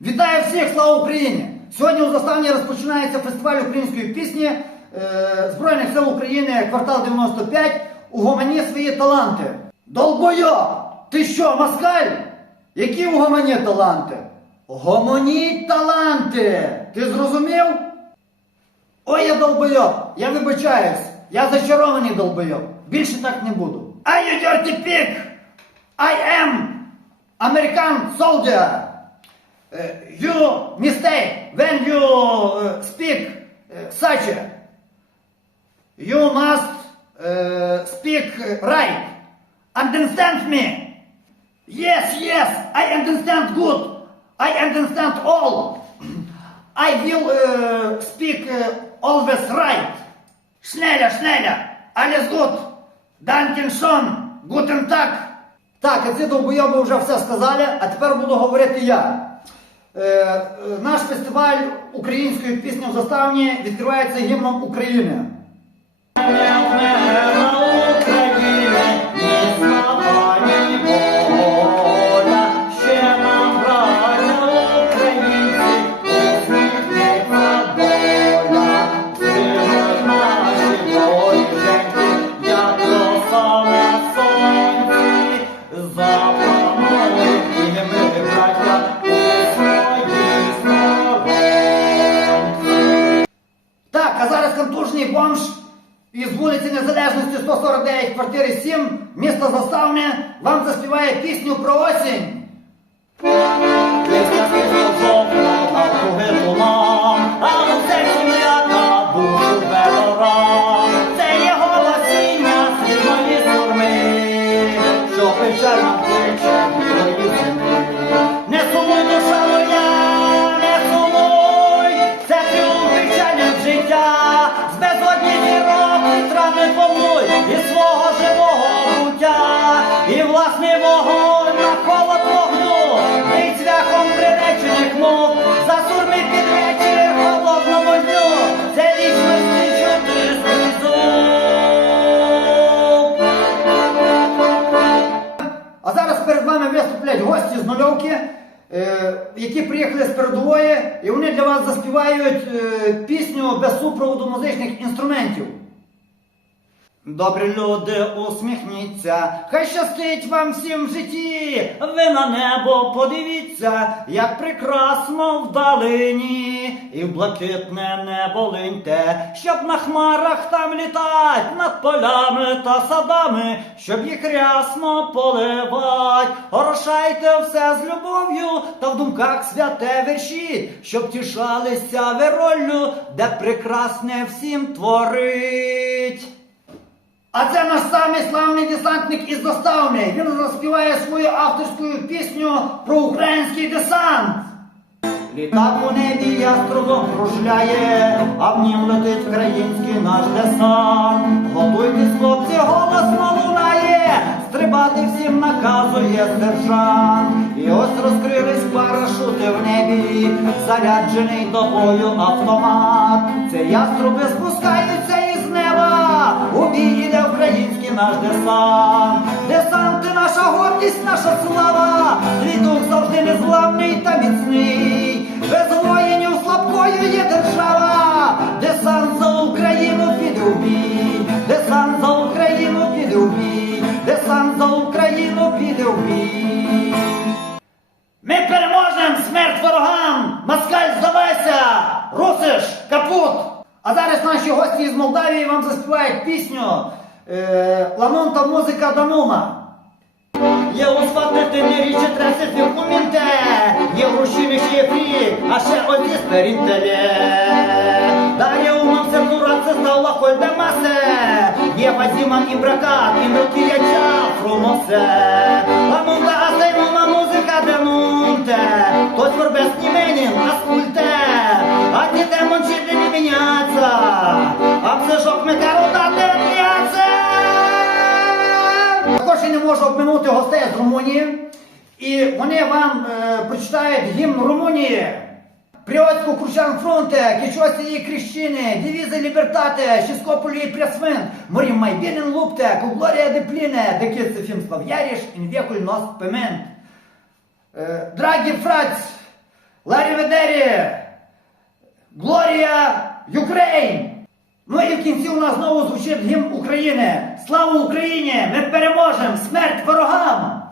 Вітаю всіх, слава Україні! Сьогодні у заставні розпочинається фестиваль української пісні е, Збройних сил України квартал 95 Угомані свої таланти. Долбойо! Ти що, москаль? Які угомані таланти? Гомоніть таланти! Ти зрозумів? Ой, я долбойоб! Я вибачаюсь! Я зачарований долбойоб! Більше так не буду. I you dirty pig! I am American soldier! Uh, you mistake when you uh, speak uh, such. You must uh, speak uh, right. Understand me? Yes, yes, I understand good. I understand all. I will uh, speak uh, always right. Schneller, schneller. Alles gut. Danke schön. Guten Tag. Так, а ці довбойоби вже все сказали, а тепер буду говорити я. Е, е, наш фестиваль української пісні в заставні відкривається гімном України. Бомж із вулиці Незалежності 149 квартири 7, місто Заставне, вам заспіває пісню про осінь. Це є голосіння світлої сурми, що кличе білої нульовки, е, які приїхали з передової, і вони для вас заспівають е, пісню без супроводу музичних інструментів. Добрі люди, усміхніться, хай щастить вам всім в житті. Ви на небо подивіться, як прекрасно вдалині, і в блакитне небо линьте, щоб на хмарах там літать, над полями та садами, щоб їх рясно поливать. Орошайте все з любов'ю, та в думках святе вірші, щоб тішалися ви роллю, де прекрасне всім творить. А це наш самий славний десантник із заставни. Він розпіває свою авторську пісню про український десант. Літак у небі яструбом кружляє, а в нім летить український наш десант. Готуйтесь, хлопці, голосно лунає, стрибати всім наказує сержант. І ось розкрились парашути в небі, заряджений до бою автомат. Це яструби спускаються із неба, у бій іде наш десант. Десант ти наша гордість, наша слава, твій дух завжди незламний та міцний. Без воїнів слабкою є держава, десант за Україну піде в бій, десант за Україну піде в бій, десант за Україну піде в бій. Ми переможемо смерть ворогам! Москаль здавайся! Русиш, капут! А зараз наші гості із Молдавії вам заспівають пісню е, fiu cu minte Є rușine не e треси așa є zis ще Dar а m-am săturat Далі stau la col стала masă E вазімам і бракат, і мротіяча cea Ламунта також я не можу обминути гостей з Румунії. І вони вам е, прочитають гімн Румунії. Приотську Крущан фронте, Кічосі і Кріщини, Дивізи Лібертате, Шіскополі і Пресвин, Морім Майбінен Лупте, Куглорія Депліне, Декіце Фім Слав'яріш, Інвекуль Нос Пемент. Е, Драгі фраць, Ларі Ведері! Глорія Юкрейн! Ну і в кінці у нас знову звучить гімн України. Слава Україні! Ми переможемо! Смерть ворогам!